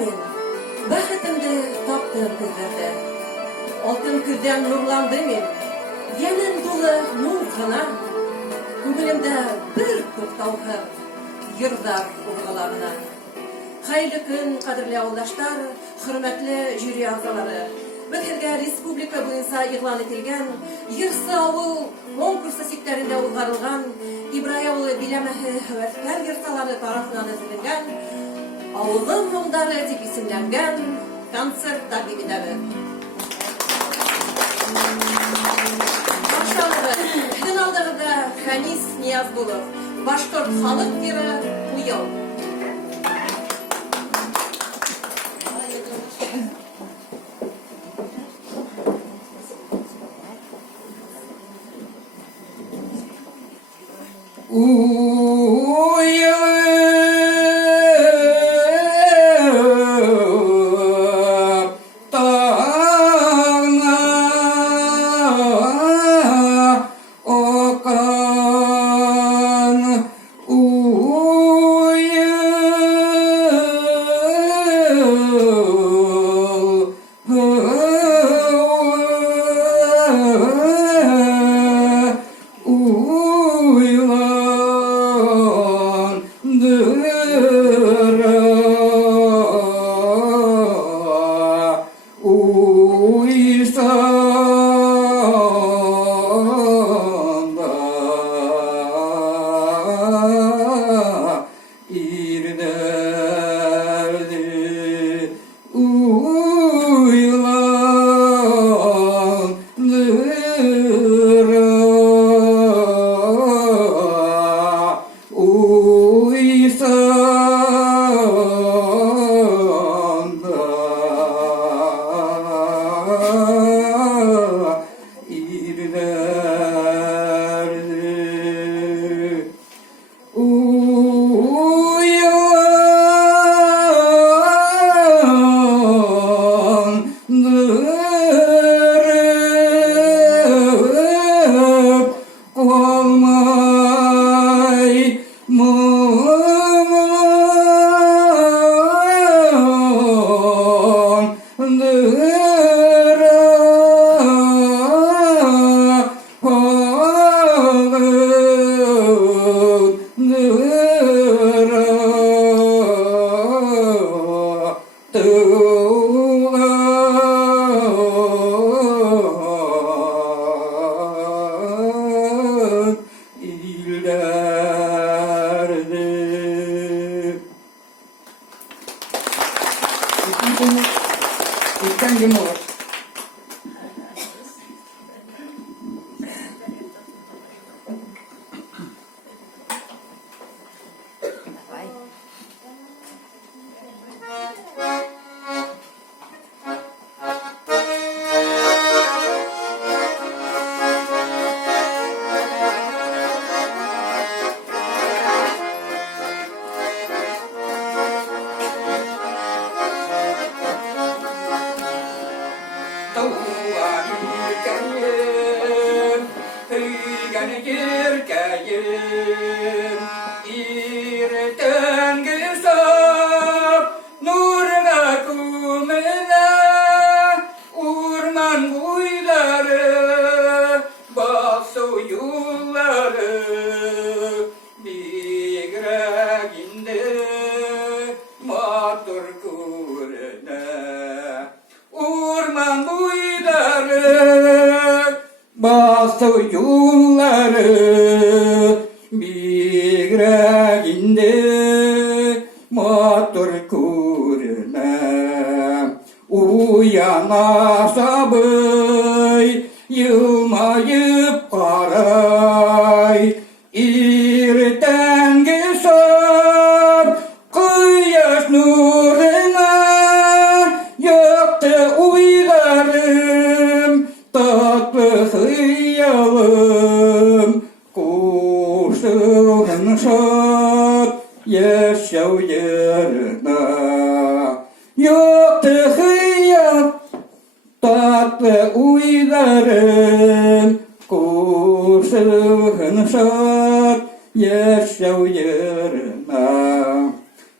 men baxtimni topdim ko'zlarda. Oltin kuzdan nurlandim men. Yanin to'la nur qana. Ko'nglimda bir to'xtov yırdar urg'alarına. Hayırlı gün qadrli avlashlar, hürmetli jüri a'zolari. Bizga respublika bo'yicha e'lon etilgan Yirsi avul konkursi sektorida o'lg'arilgan Ibroyovul bilamahi havaskar yirsalari tarafından tuzilgan Avulum muğdari deb isimlangan konsert taqdim etadi. Boshqalari finaldagida Hanis Niyazgulov, Bashqurt xalq yeri bu yil.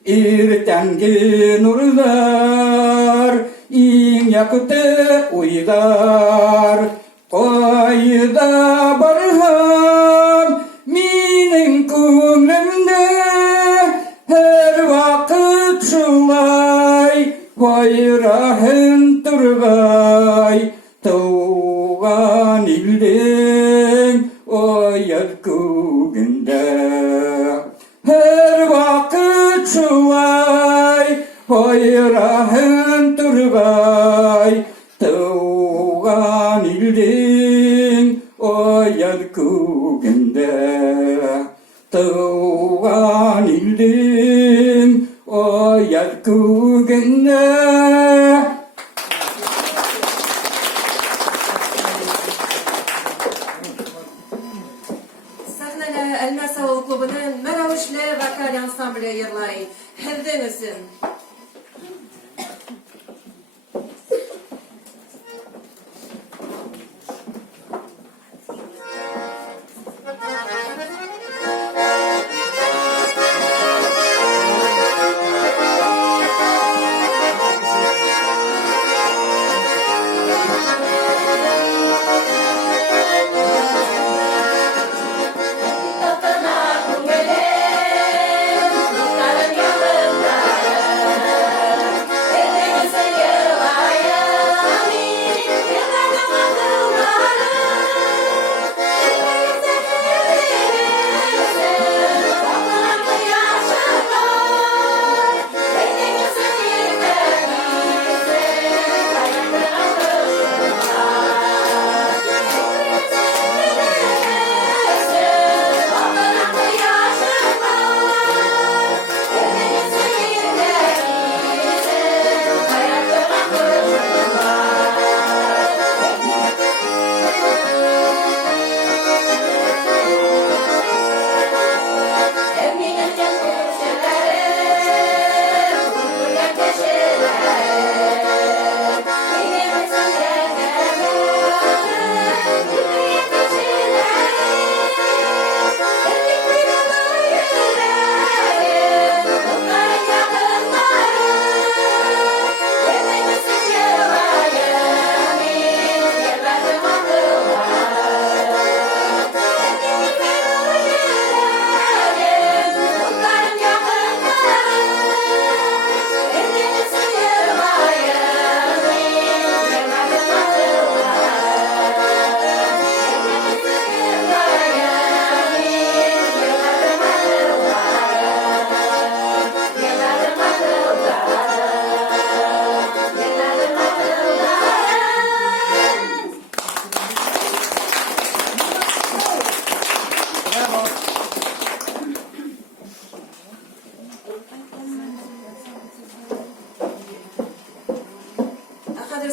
Ertengi nurlar, in yakıtı uygar, koyda barham, minin kumlimde, her vakit şulay, bayrağın turgay, tuğan ilden, oyar kugunda. Her vakit şulay, bayrağın turgay, tuğan ilden, oyar kugunda. Tuğan ilden, oyar kugunda. Sahnede Elmas Avul Klubu'nun Meravuşlu Vokal Ansamblı yırlay. Hevden üsün.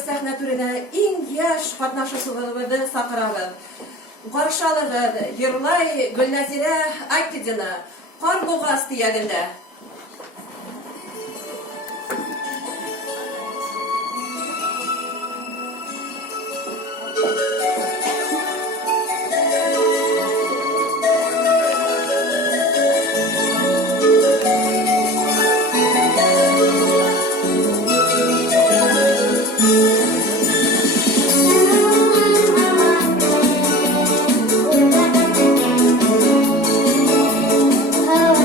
Sahne türüne en yaş katnaşıcılarımızı sakırabız. Qarşalığız, Yırlay Gülnazire Aykıcı'na Qar Boğaz tiyagında. Oh,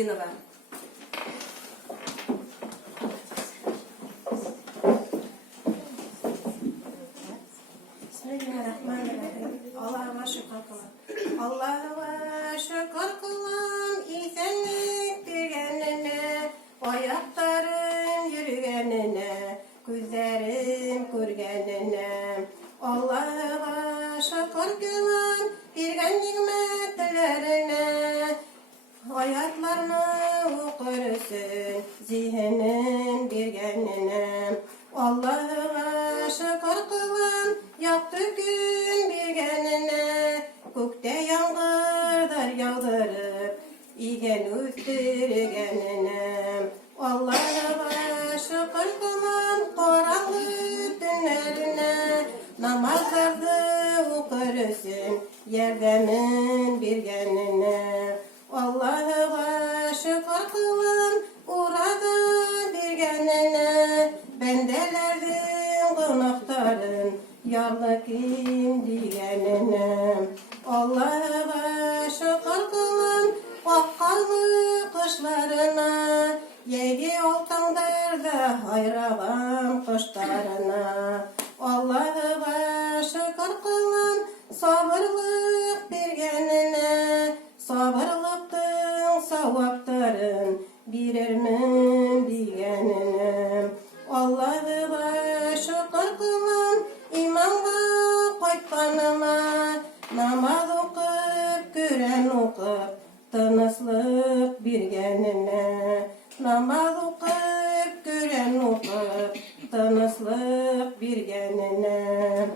Груздинова. Bismillahirrahmanirrahim. Allah'a şükür kılın. Allah'a şükür kılın. İsenlik bergenine, ayaklarım yürügenine, gözlerim görgenine. Allah'a şükür kılın. Bergen nimetlerine, hayatlarını okursun, zihnin bergenine. Allah'a şükür kılın, yaktı gün bergenine. Gökte yağmurlar yağdırıp, igen üstürgenine. Allah'a şükür kılın, karanlık günlerine. Namazlarda okursun, yerdemin bergenine. Allah'a şükür kılın, orada bergenine. Bendelerdim konaktarın, yarlı kim diyenine. Allah'a şükür kılın, bakkallı kışlarına. Yedi oltanlarda hayralan kışlarına. Allah'a şükür kılın, sabırlık bergenine. Sabırlıktın savaptарын birermin diyenine. Allah'a şükür kılın, imanға qaytqanıma. Namaz okup, Kur'an okup, tınıslık bergenine. Namaz okup, Kur'an okup, tınıslık bergenine.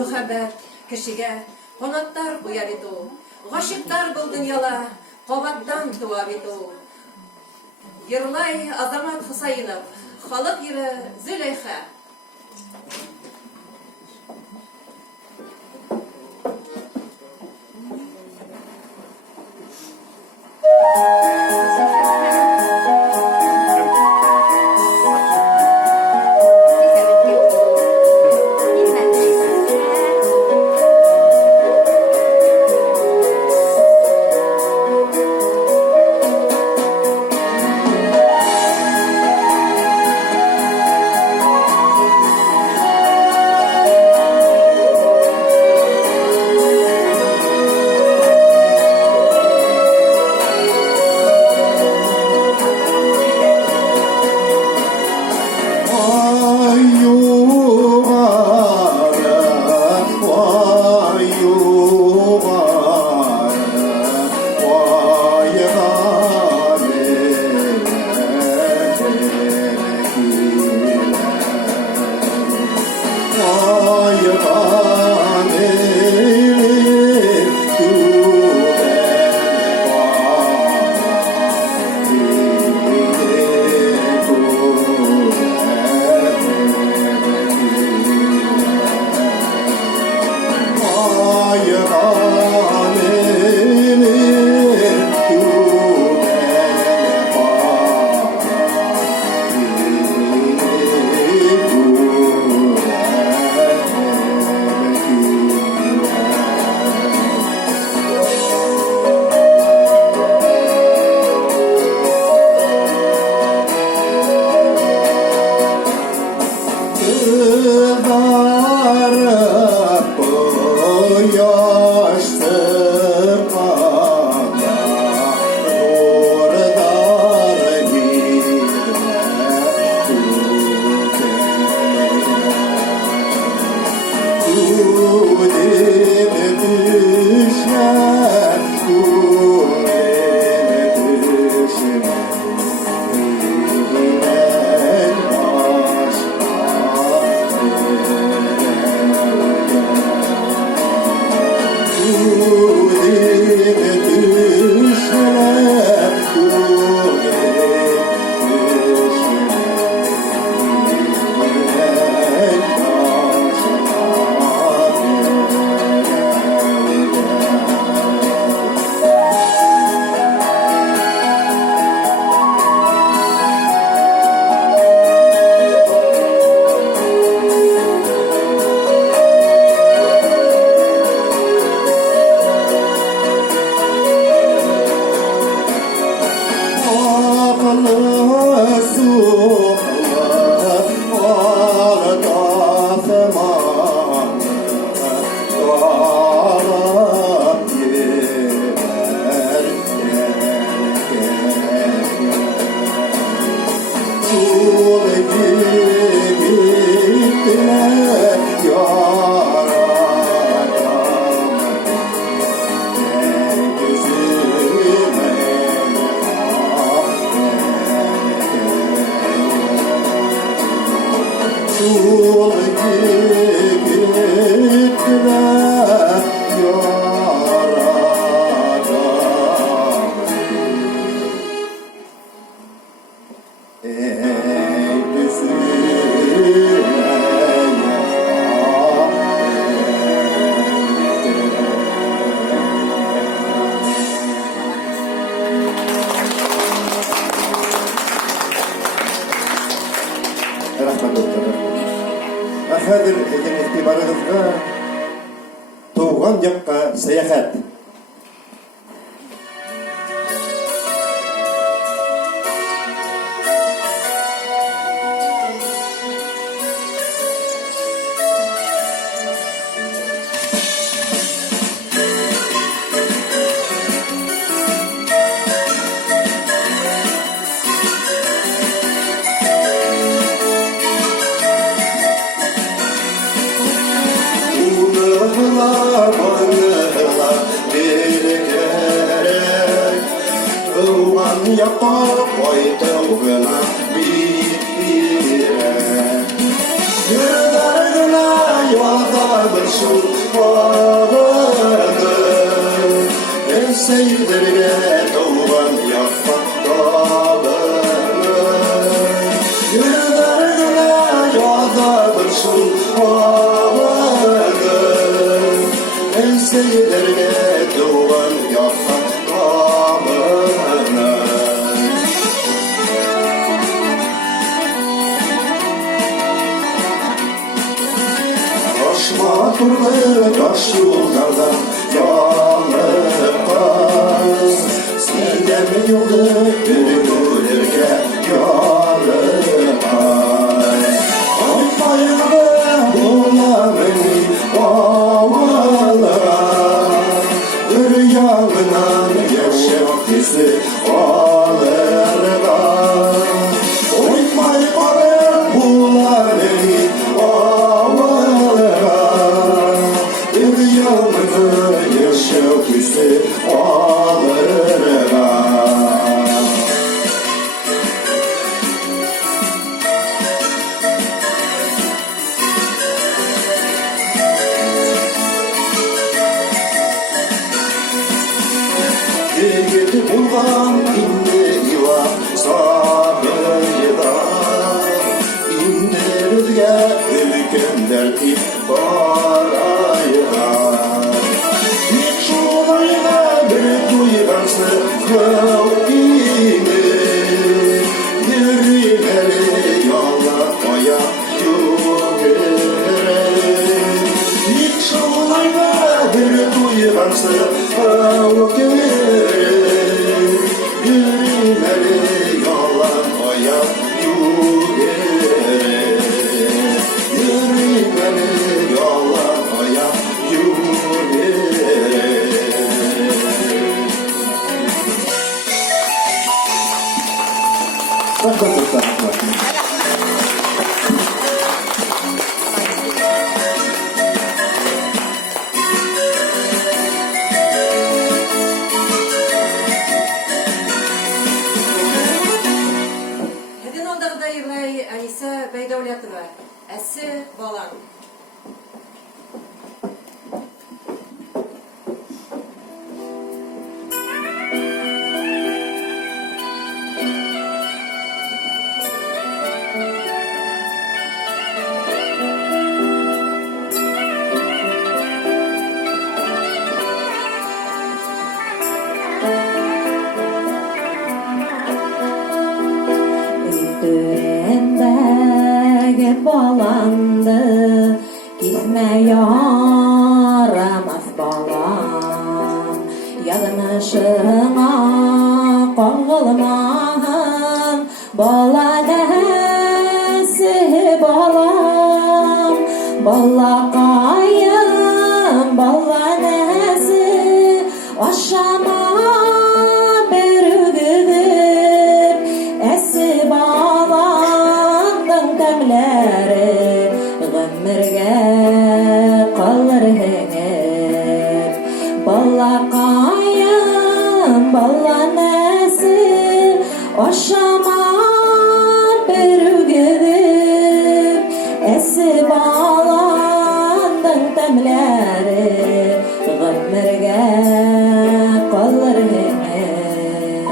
Muhabbet kişiye kanatlar koyar idi. Gaşıklar bu dünyala kavattan tuvar idi. Yırlay Azamat Hüseyinov, Halık yeri Züleyha. Хәзер сезнең игътибарыгызга туган якка сәяхәт. Yapar koyduğuna bire Yıllarına yolda bir şu seylerine doğan yapmaktadır. Yüreğine yağdadırsın ağlarım. Ey seylerine doğan yapmaktadır. Taşma turları taş yollardan yanıp kaz. Sildemi yolda yürürlerken yanıp ay. Aymayana bula beni havalara. Rüyamdan yaşatısı ağlarına. Aymayana bula beni havalara. Rüyamdan yaşatısı ağlarına. Yedi bulgan indi yuva sahayda. İndirirge ülkemler ibarayda. Hiç olayla bir duygansı kavgini. Yürüyleri yollamaya yürüyere. Hiç olayla bir duygansı kavgini. Yürüyleri yollamaya yürüyere. Yürüyleri yollamaya yürüyere. Hedin ondaqda yığlay Anisa Beydavlatova. Әсі балам. Üstündeki balandı gitme yaramaz balam. Yazmışına kavulmağın bala nesi balam. Bala kayın bala nesi aşama bir gidip esi balandın temleri gümürge kalır hengip. Bala kayın bala nesi aşama bir gidip esi balandın temleri gümürge kalır hengip.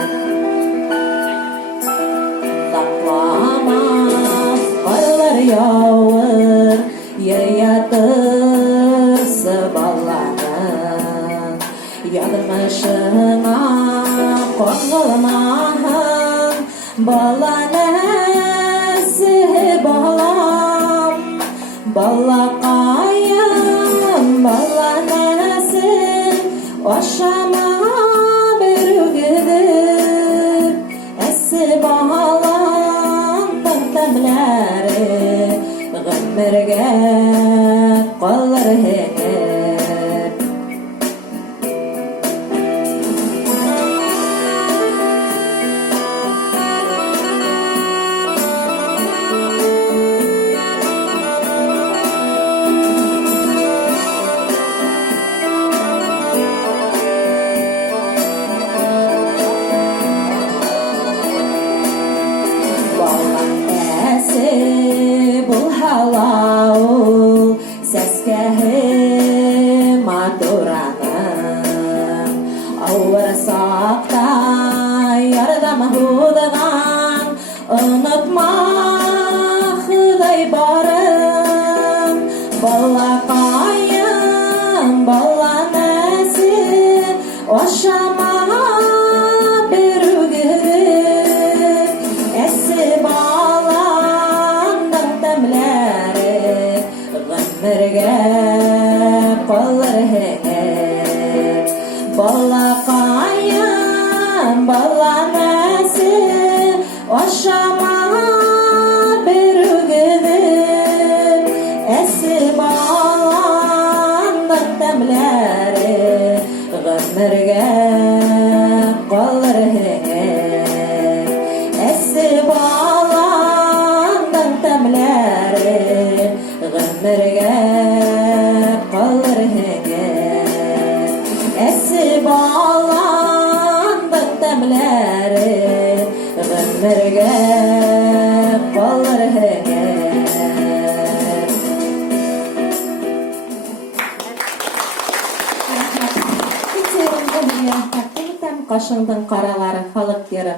Saklamaz karlar yağır yer yatısı ballanın. Yazmışına kavulmağın bala nesi balam. Bala kayın bala nesi aşama bir gidip esi balandın temleri gümürge kalır hengip. Balan esi bul halau seskehi maduranın. Avır гоммерге қалар хеңер балақайым баланасы ашама беругенім әсі баландың тәмләрі ғөмірге қалар хеңер әсі баландың тәмләрі ғөмірге қалар хеңер әсі баландың тәмләрі ғөмірге қалар хеңер. Қашыңдың қаралары халық кері.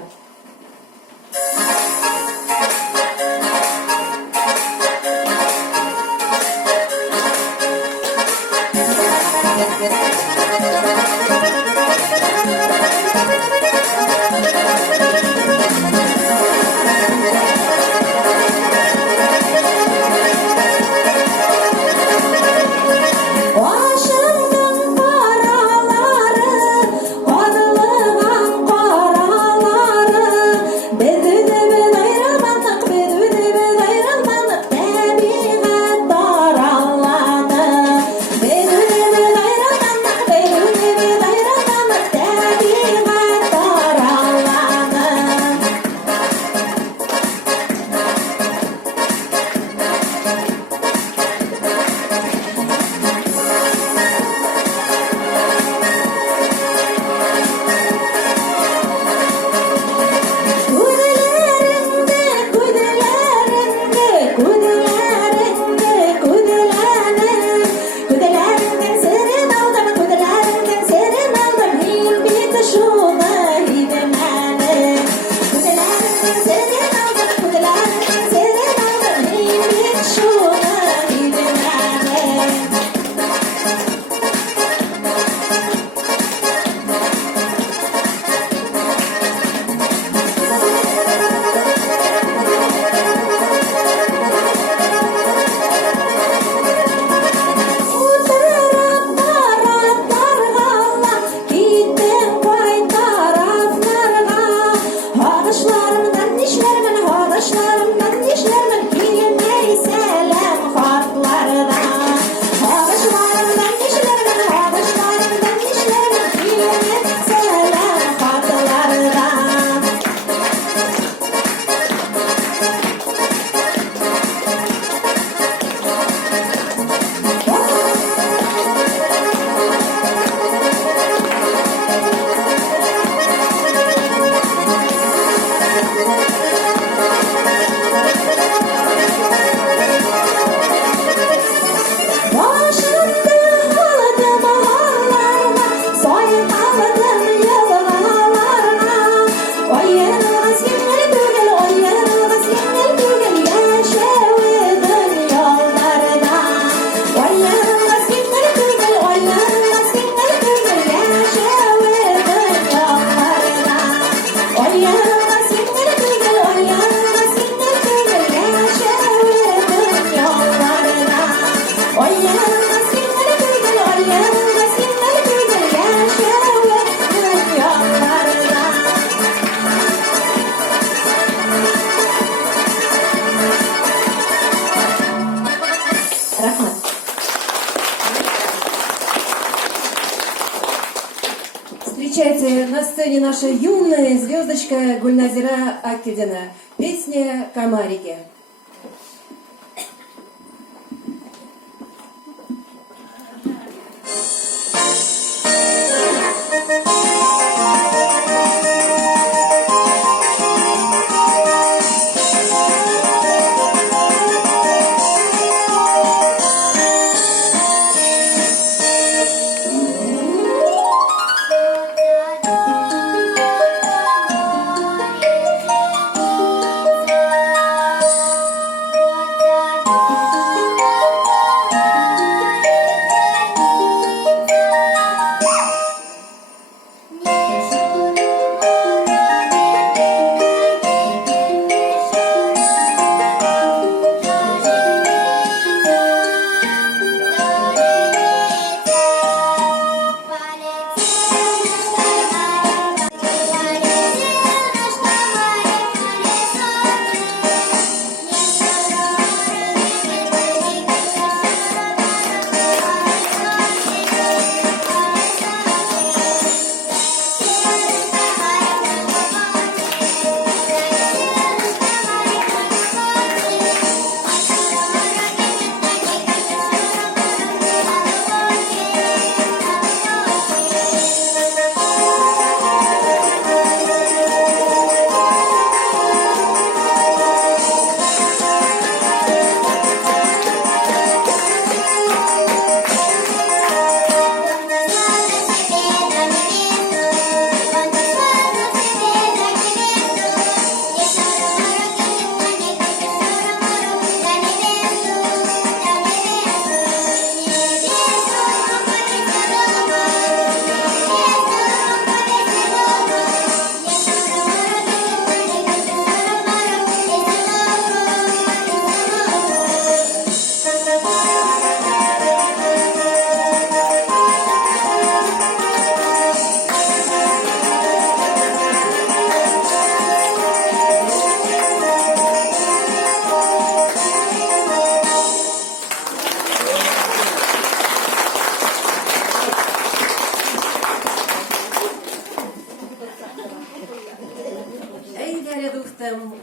Встречайте на сцене наша юная звездочка Гульназира Акидина. Песня «Комарики».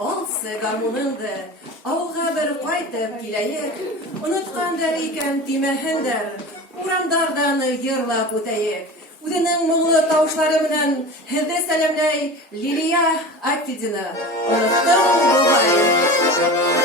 алсы гармуныңды, ауға бір қайтып келейік, ұнытқандар екен тимәһендер, урамдардан йырлап үтәйек. Үзенең моңлы тавышлары менән һеҙҙе сәләмләй Лилия Аттидина. Оноттоң буғай.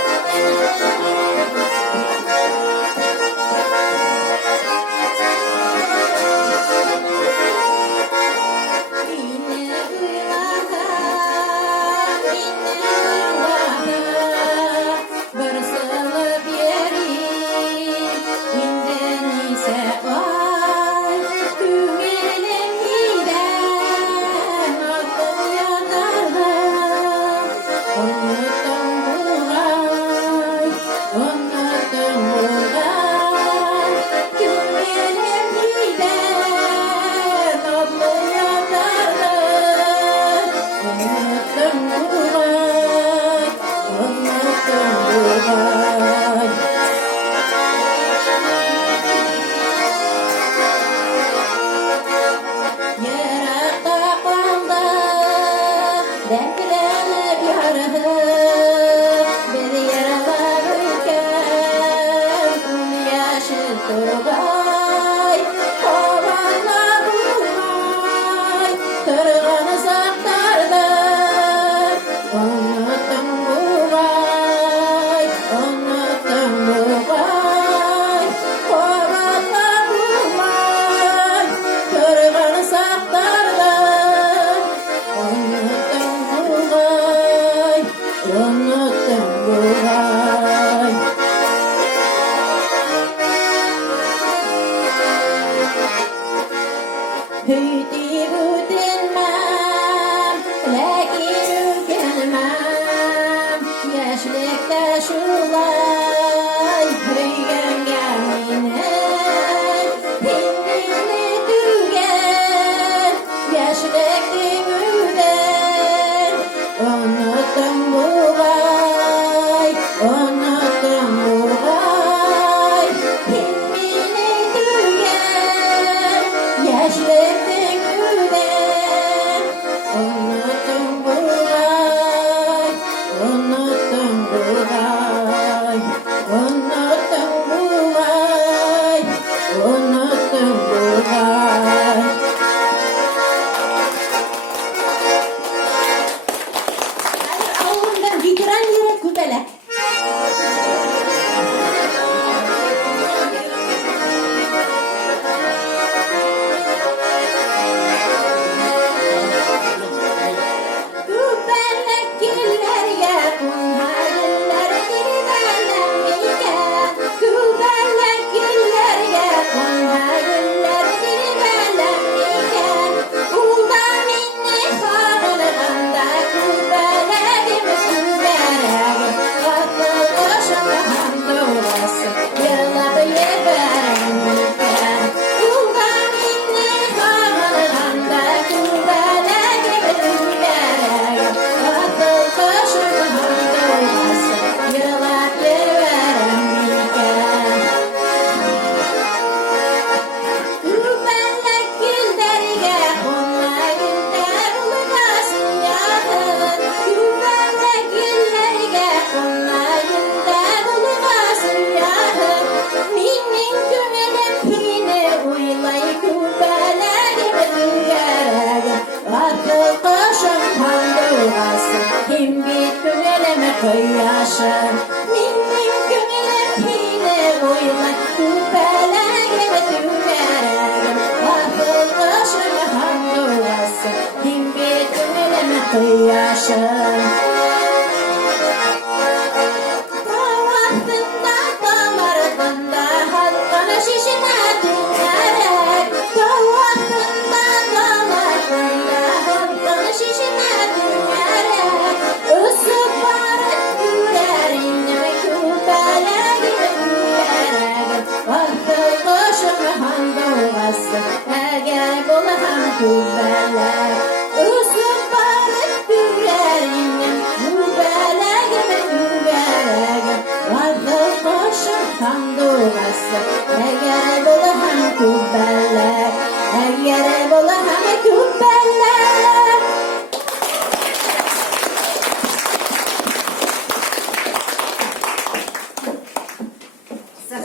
Kübbeler, ıslık barık büyülerin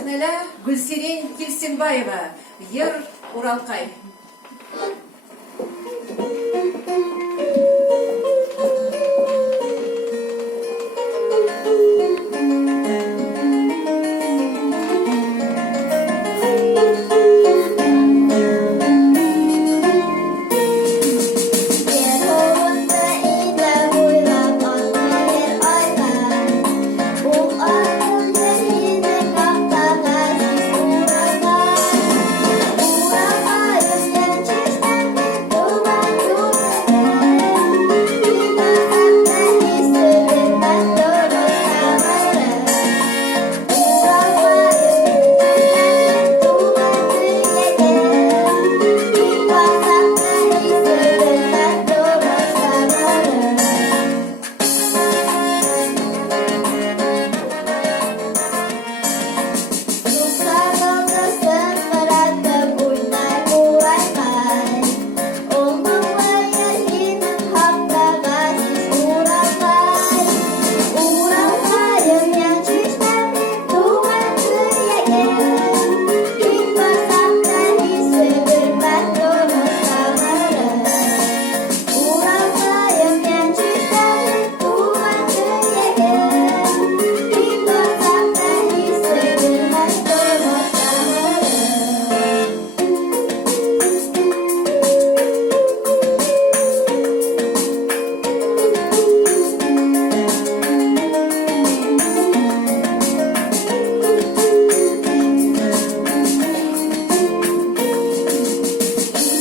Сәхнәлә Гөлсирен Килсенбаева, ер Уралкай. Yer hovuzda ida bo'ylab oqqan yer oyman. Bu oqimda edi qaqqa aziz Uralqay. Uralqayim yanchishdan tuman yo'lida. Inasaqda hisi bilmas do'los qamara. Uralqayim tuman tuyaga. Inasaqda hisi bilmas do'los qamara. Susagolda sınıratıb uynay Uralqay. Olmaqla yashinim haqda aziz Uralqay. Uralqayim yanchishdan tuman tuyaga. Inmasaqda hisi bilmas do'los qamara. Uralqayim yanchishdan tuman tuyaga. Inmasaqda hisi bilmas do'los qamara.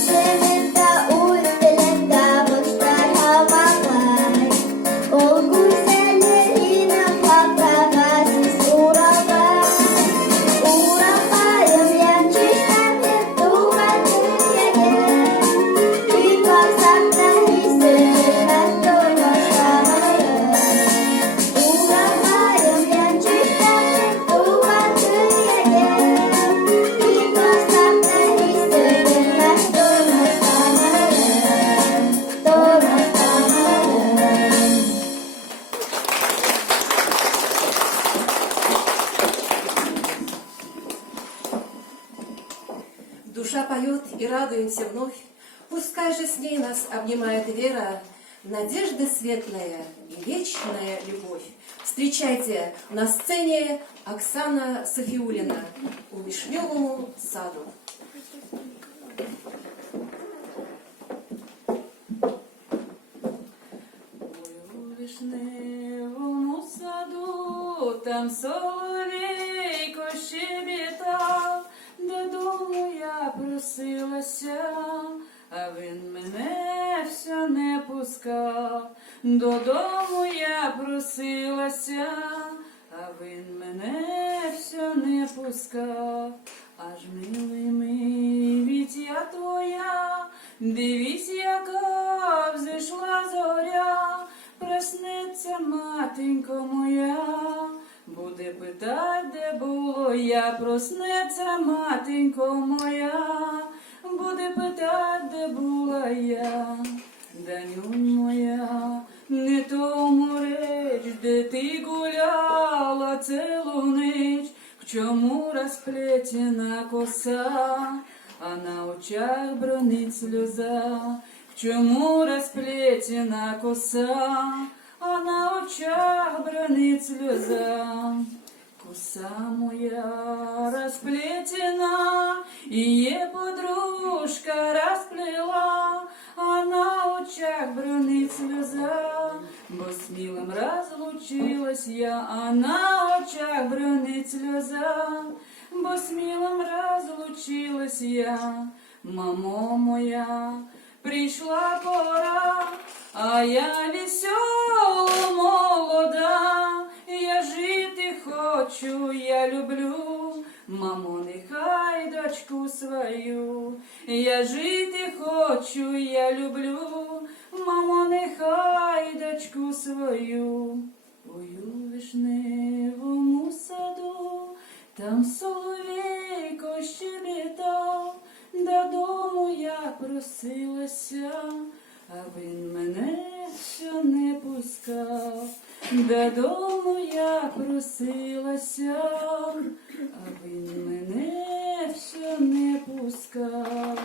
Sevimda uy tilida qushlar havaqay. Ol go'zalligining haqqa aziz Uralqay. Uralqayim yanchishdan tuman tuyaga. Inmasaqda hisi bilmas do'los qamara. Uralqayim yanchishdan tuman tuyaga. Inmasaqda hisi bilmas do'los qamara. Do'los qamara. Душа поет и радуемся вновь. Пускай же с ней нас обнимает вера, надежда светлая и вечная любовь. Встречайте на сцене Оксана Софиулина у Вишневому саду. У вишневому саду там соловейко щебетав, додому я просилася, а він мене все не пускав. Додому я просилася, а він мене все не пускав. Аж милий вітя твоя, дивись, яка взійшла зоря, проснеться матенько моя, буде питать, де було я, проснеться матенько моя, буде питать, де була я. Данюнь моя, не тому реч, де ти гуляла цілу ніч, к чому розплетена коса, а на очах бронить сльоза. К чому розплетена коса, а на очах бронить сльоза. Коса моя розплетена, її подружка розплела, а на очах бронить сльоза, бо смілим розлучилась я, а на очах бронить сльоза, бо смілим розлучилась я. Мамо моя, прийшла пора, а я весела молода, я жити хочу, я люблю, мамо, нехай дочку свою, я жити хочу, я люблю, мамо, нехай дочку свою. Ой, у вишневому саду, там соловейко щебетав, додому я просилася, а він мене все не пускав. Додому я просилася, а він мене все не пускав.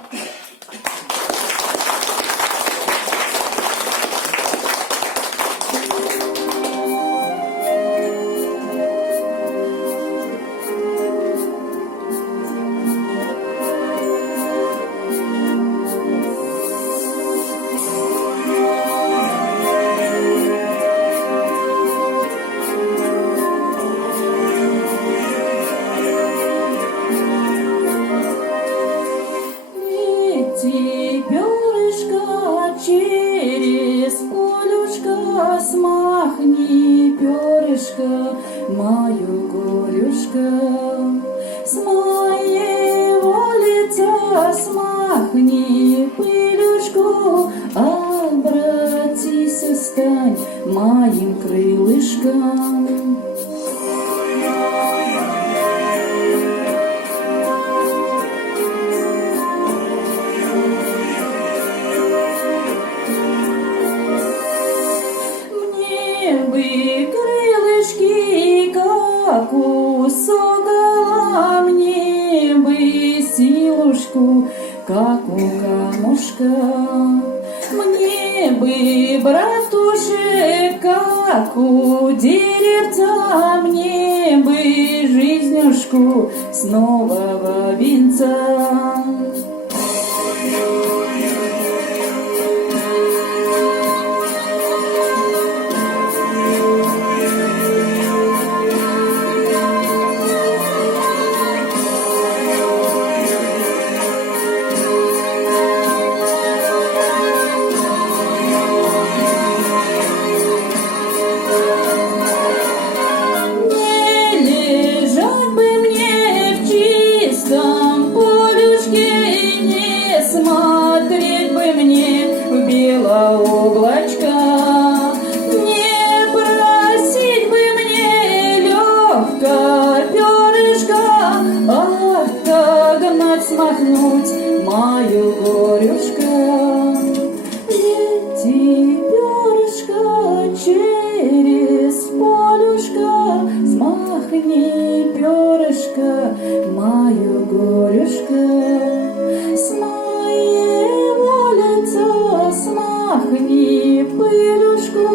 Лети, перышко, через полюшко, смахни, перышко, мою горюшко. С моего лица смахни пылюшку, обратись и стань моим крылышком. Мне бы крылышки, как у сокола, мне бы силушку, как у камушка. Мне бы, братушек, как у деревца, мне бы жизнюшку с нового венца. Не лежать бы мне в чистом полюшке, не смотреть бы мне в белооблачко, не просить бы мне легко перышко, отогнать, смахнуть мою горюшко. Лети, перышко, через полюшко, смахни, перышко, мою горюшко. С моего лица смахни пылюшку,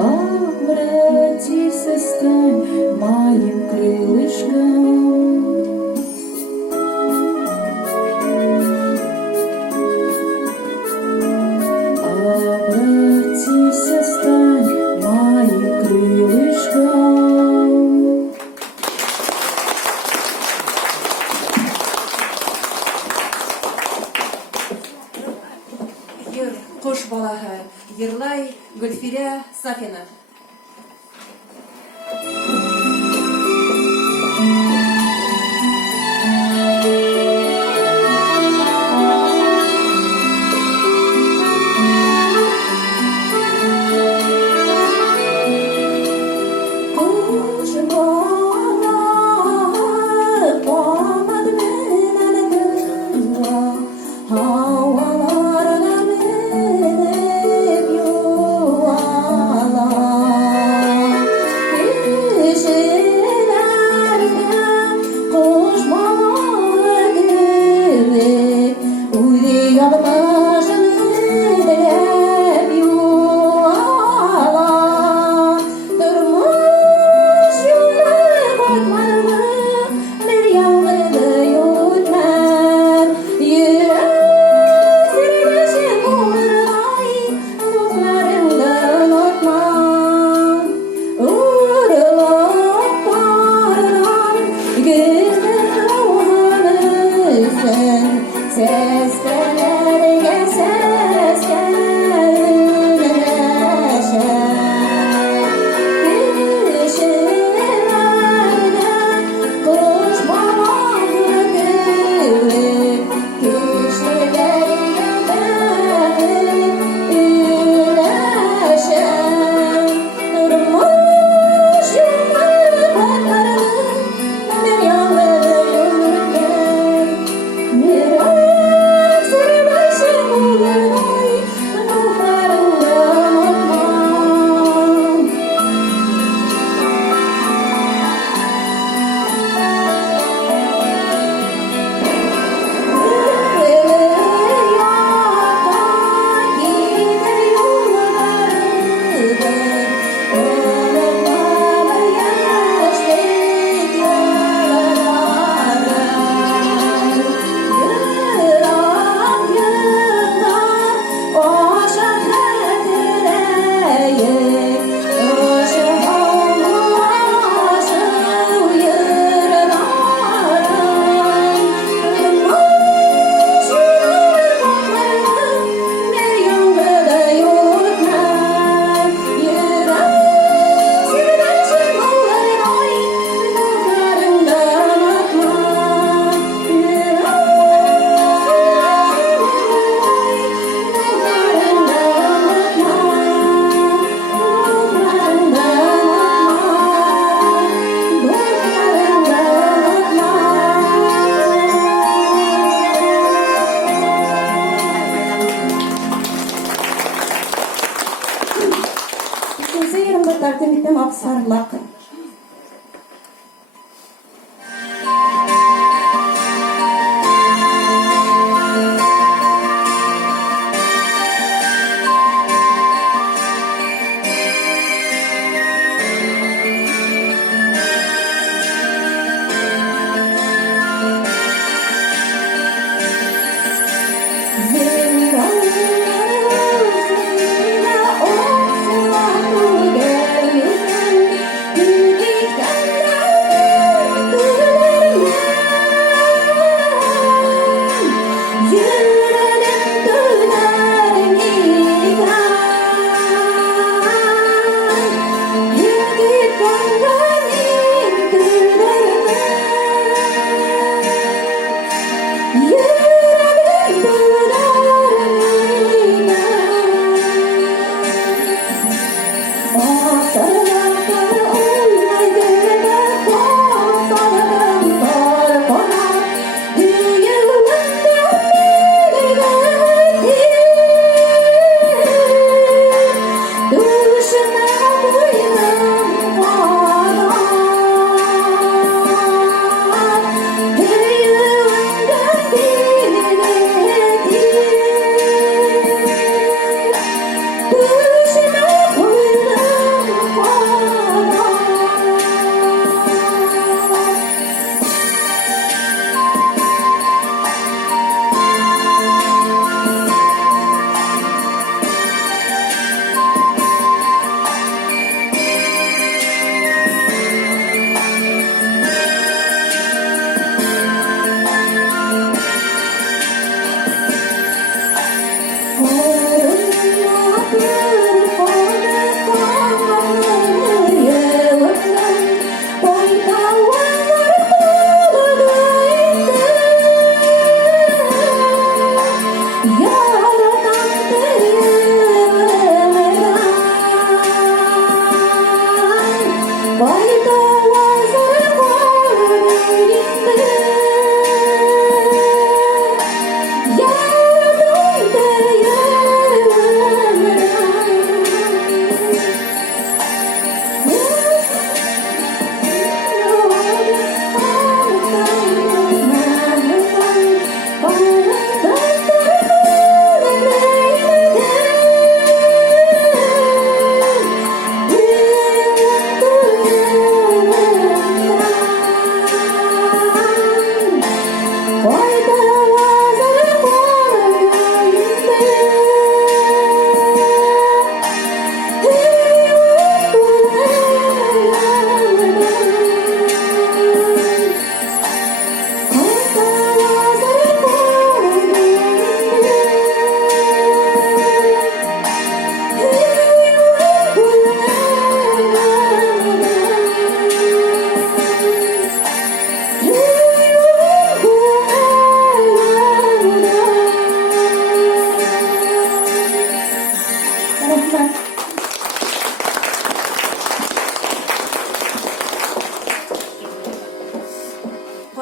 обратись и стань моим крылышком. Обратись и стань моим крылышком. Ер кош балаһы, ерлай Гөлфирә Сафина. Кош балаһы, камад менән гөлла, һаваларда менеп юала. Кешеләргә кош балаһы кебек, үзе язмышын эзләп юала. Тормыш юлы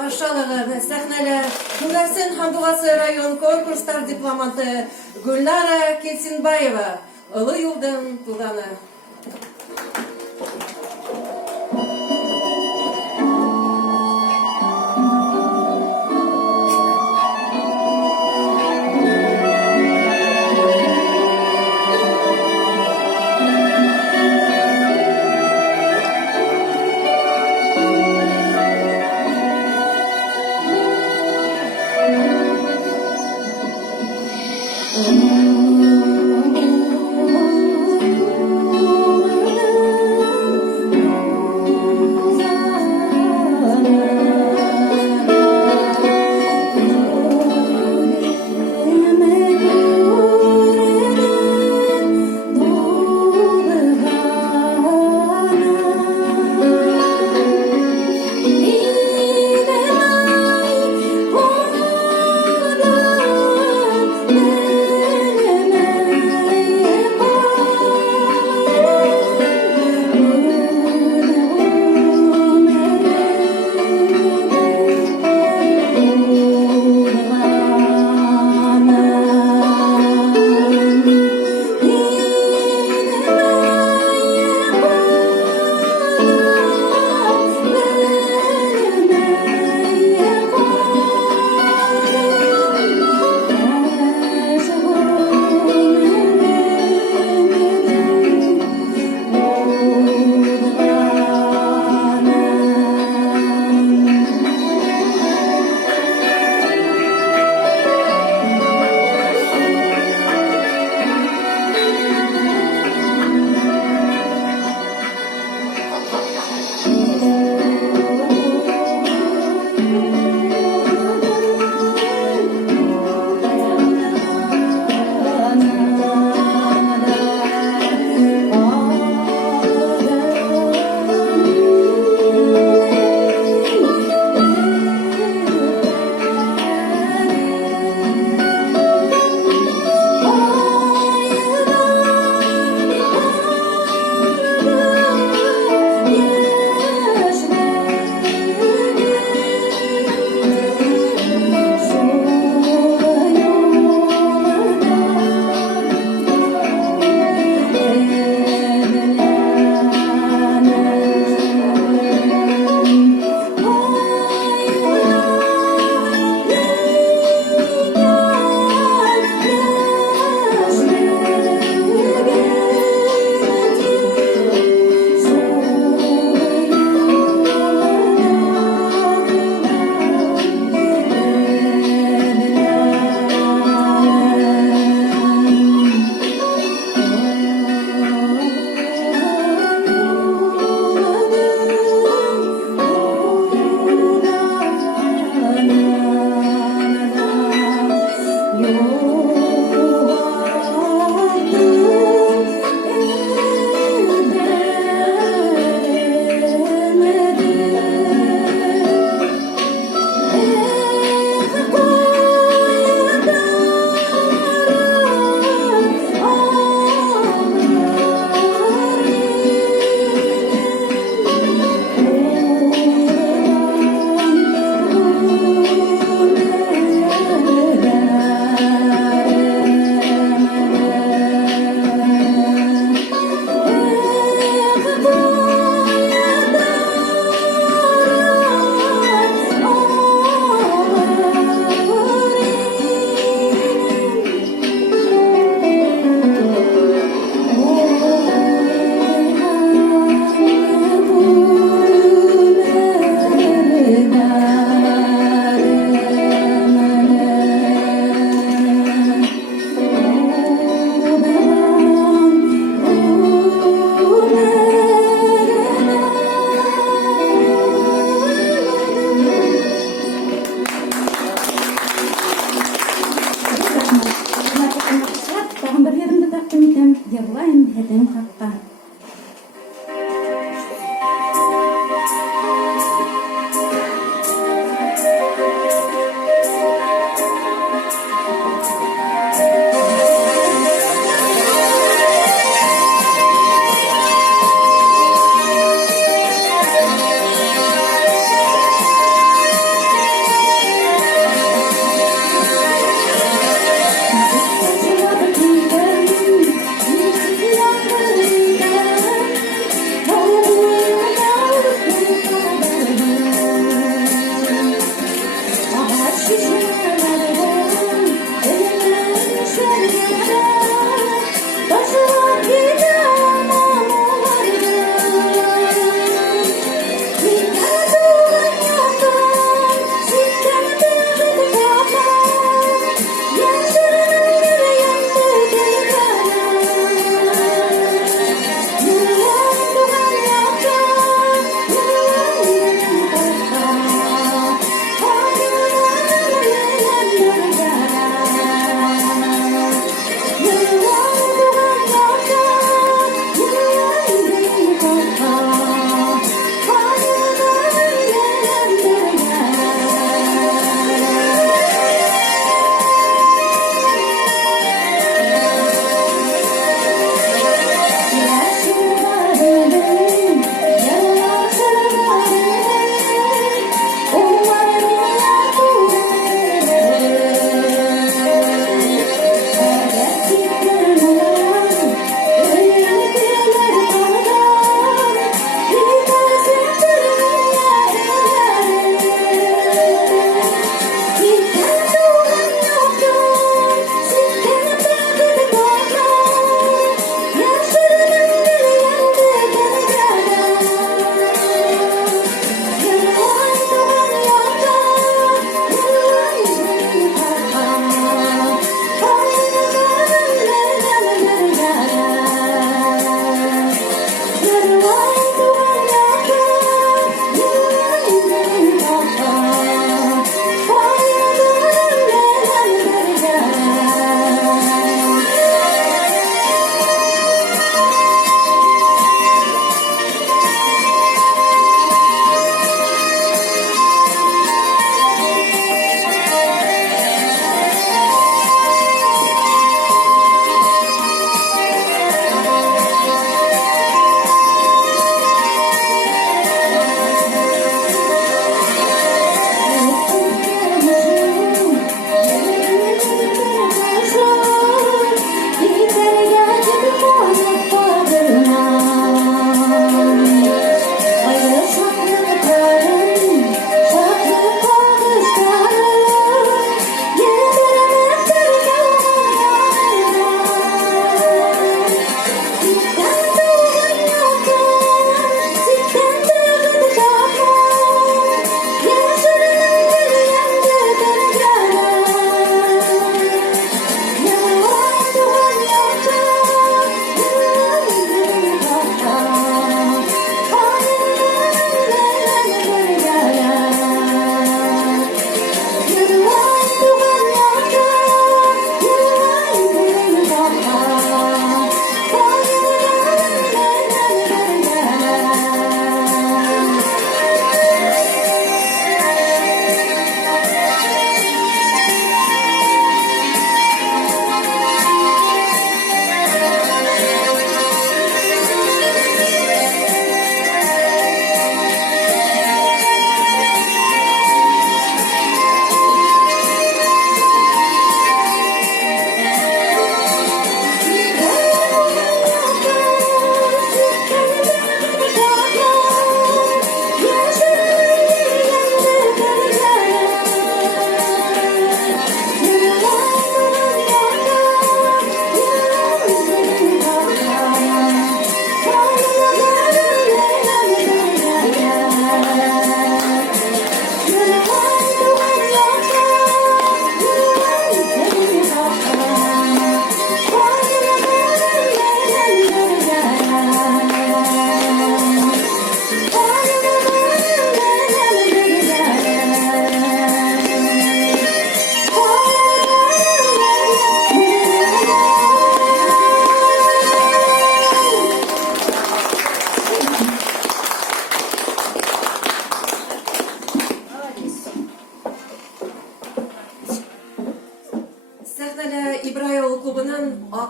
ашалыгы сәхнәлә Күңелсен һәм Дугасы район конкурстар дипломанты Гөлнара Кетсинбаева Олы юлдың туданы.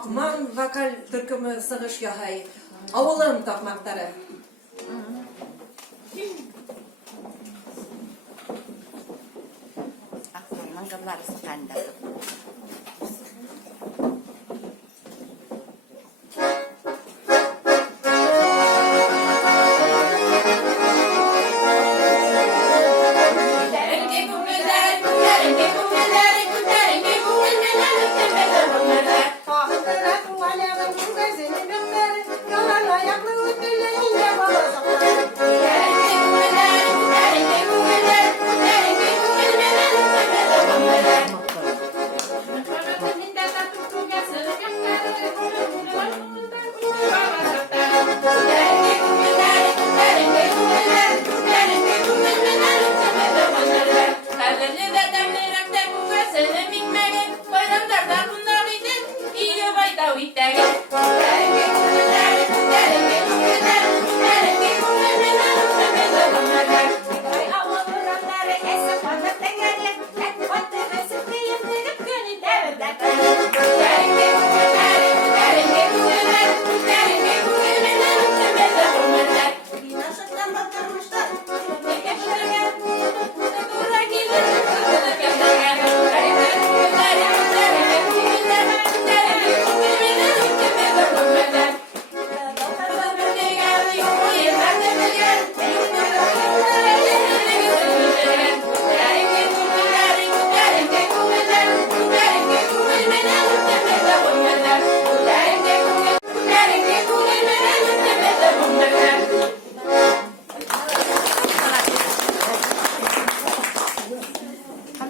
Акман вокаль төркеме сыгыш яһай. Авылым такмактары. Aklıma kızlar sıkandı.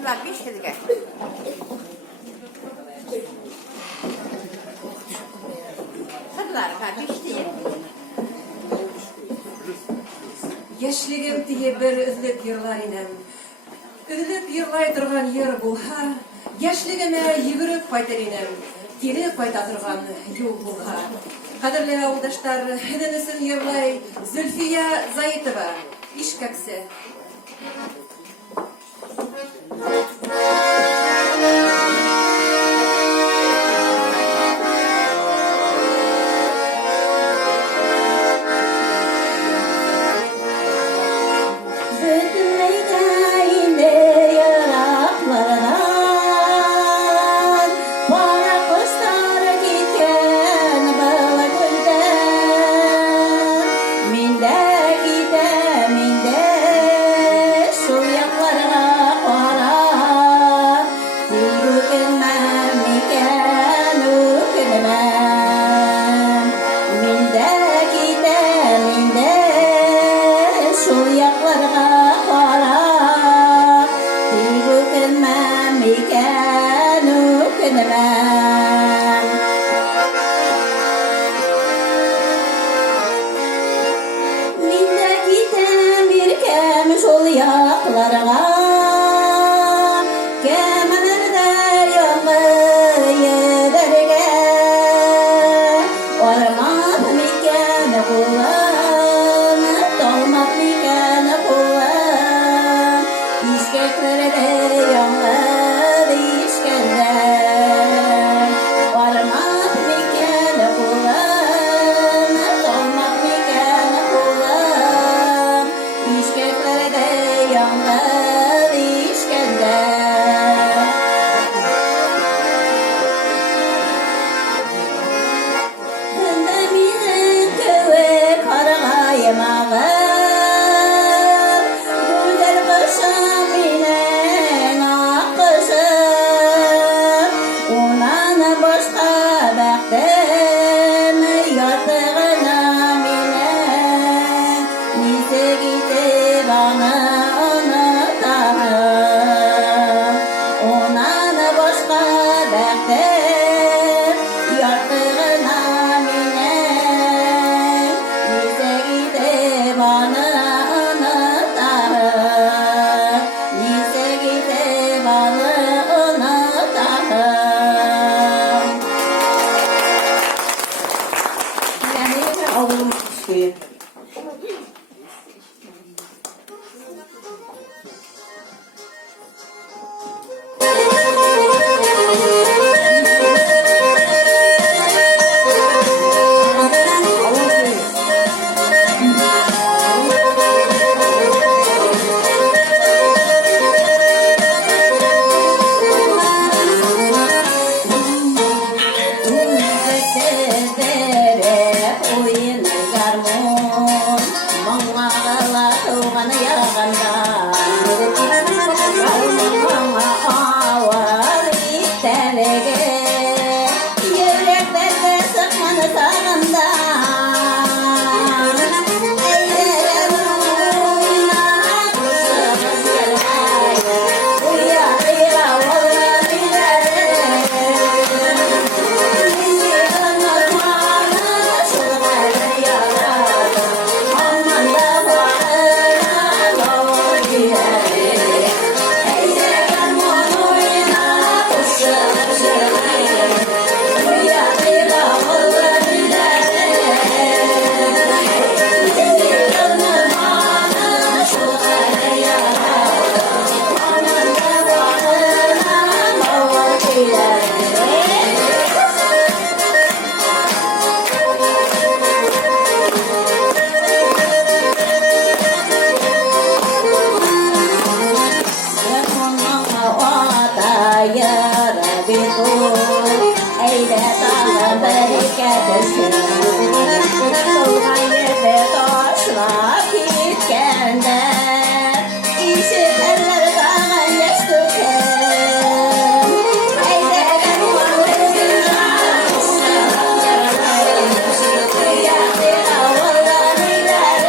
Kızlar pişirge. Kızlar pişti. Яшьлегем тие бер үзлек йырлар идем. Үзлек йырлай торган йыр булһа, яшьлегемә йөгереп кайтыр идем. Кире кайта торган юл булһа. Кадерле авылдашлар, һинең өчен йырлай Зөлфия Заитова, ишкәксе. gelende işi eller dağın yaş döker Eyleğen uğruna Kıyafı havalar ileri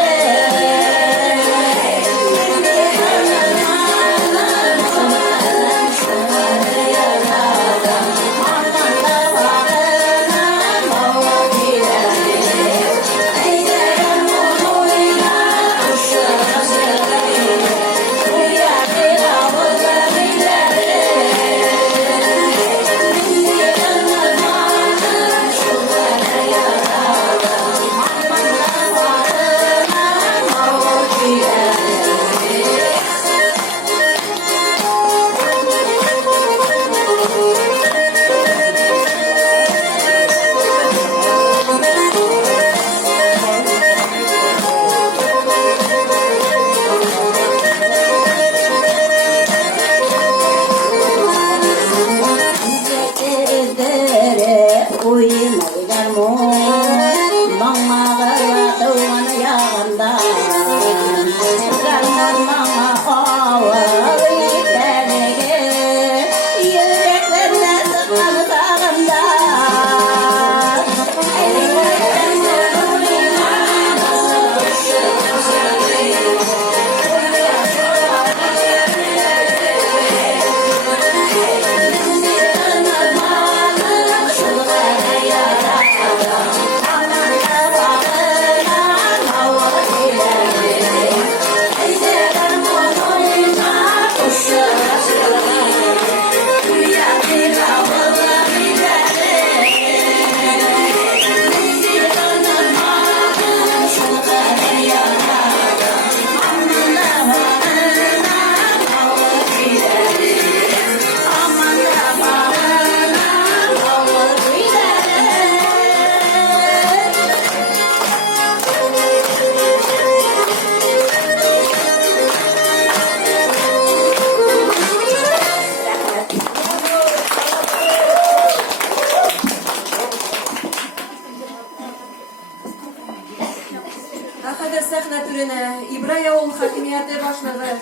Ахада сахна түріне Ибрай ауыл хакимияты башлығы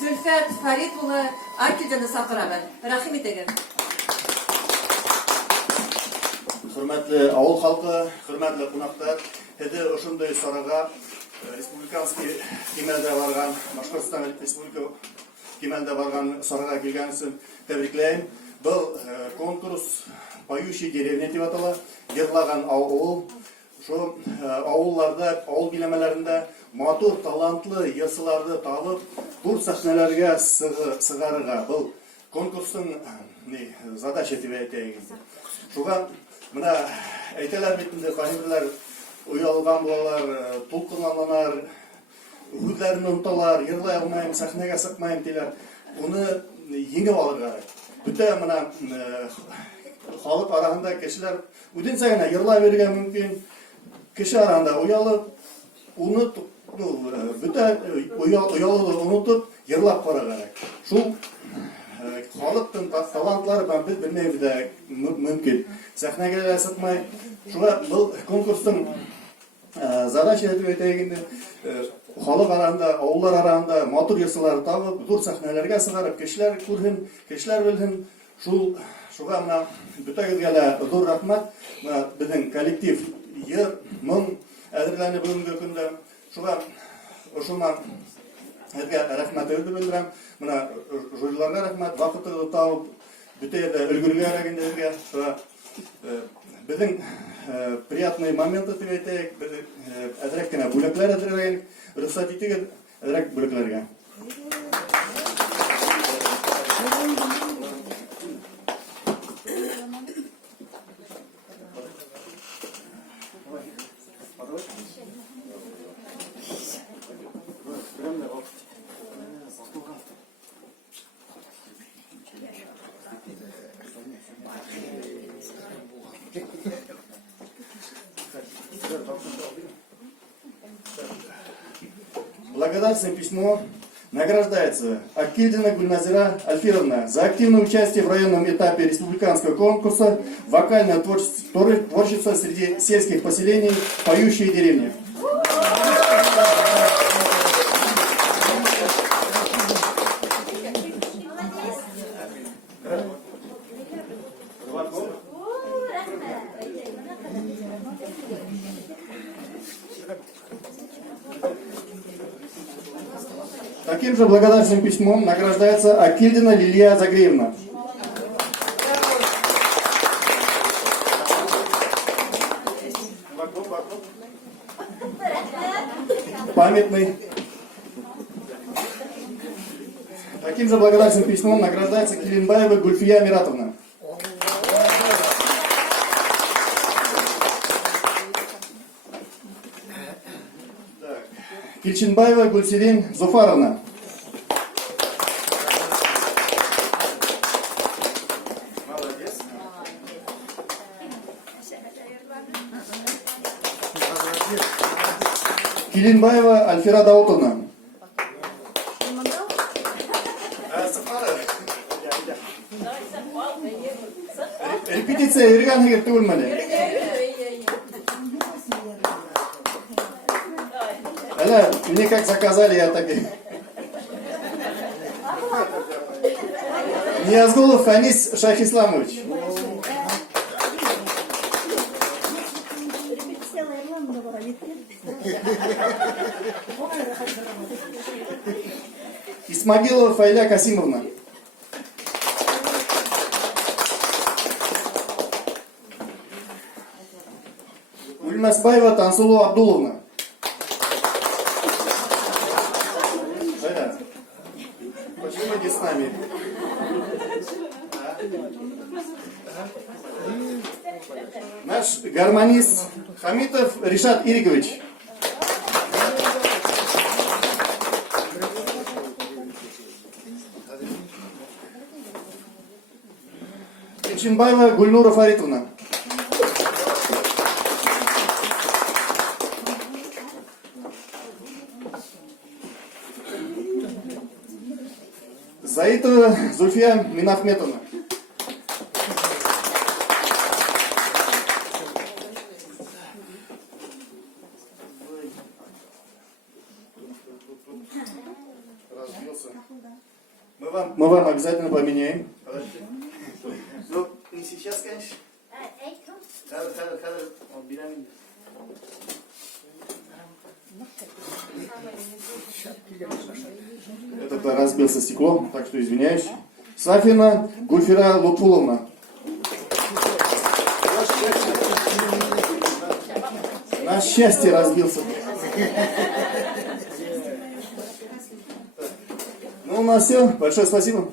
Зульфат Фарид ұлы Акидені сақырабын. Рахим етегім. Hürmetli avul halkı, hürmetli konaklar, hedi ошондай сарага республиканский кемelde барган, Башкортстан Республика кемelde барган сарага келгенсин тәбриклейм. Бұл конкурс «Поющие деревни» деп атала, йырлаган авыл. Şu avullarda, avul bilemelerinde матур, талантлы ясыларды табып, тур сахнелерге сыгарыга. Бұл конкурстың задача деп айтайын. Шуға мына әйтелер бетінде кайбірләр уялган булалар, толкынланалар, үгүтләрен онталар, йырлай алмайм, сахнеге сыкмайм диләр. Уны еңеп алырга. Бүтә мына халык арасында кешеләр үден сайын йырлай бергән мөмкин. Кеше арасында уялып, унутып, бүтә уялуды унутып, йырлап барырга. Шул халыктың талантлары ben bilmeyim de mümkün. Sahneye de sıkmay. Şuna bu konkursun задача etip öteyinde halk arasında, avullar arasında matır yasaları tabıp, dur sahnelerge sıkarıp, kişiler kurhin, kişiler bilhin. Şuna mına bütüngele dur rahmet. Bizim kolektif yer, mın, edirlerini bugünkü günde. Şuna rahmet bildirem. Mına jürilerine rahmet, vakıtı tavıp, bütüyede ülgürlüğe ergenlerge. Bizim приятный момент ettik, әдірек кені бүліклер әдіреген, рұқсат етіген әдірек бүліклерге. Благодарственное письмо награждается Акильдина Гульназира Альфировна за активное участие в районном этапе республиканского конкурса «Вокальное творчество среди сельских поселений. Поющие деревни». Таким же благодарственным письмом награждается Акильдина Лилия Загреевна. Памятный. Таким же благодарственным письмом награждается Килинбаева Гульфия Миратовна. Кильчинбаева Гульсерин Зуфаровна. Молодец. Килинбаева Альфира Даутовна. Репетиция Ирган Гертульмали. Аля, мне как заказали, я так и... Ниязгулов Фанис Шахисламович. Исмагилова Файля Касимовна. Ульмасбаева Тансулу Абдуловна. Файля, почему не с нами? Наш гармонист Хамитов Ришат Ирикович. Чинбаева Гульнура Фаритовна. Заитова Зульфия Минахметовна. Разбился. Мы вам обязательно поменяем. Ну, не сейчас, конечно. Он беременный. Это разбился стекло, так что извиняюсь. Сафина Гульфира Лутфуловна. На счастье разбился. Ну, у нас все. Большое спасибо.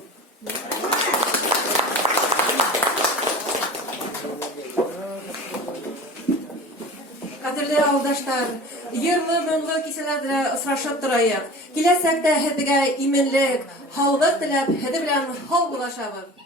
Кадерле аудаштар, ерлы моңлы киселәрдә осрашып торайык. Киләсәктә һеҙгә именлек, һаулык теләп, һеҙ белән һау булашабыз.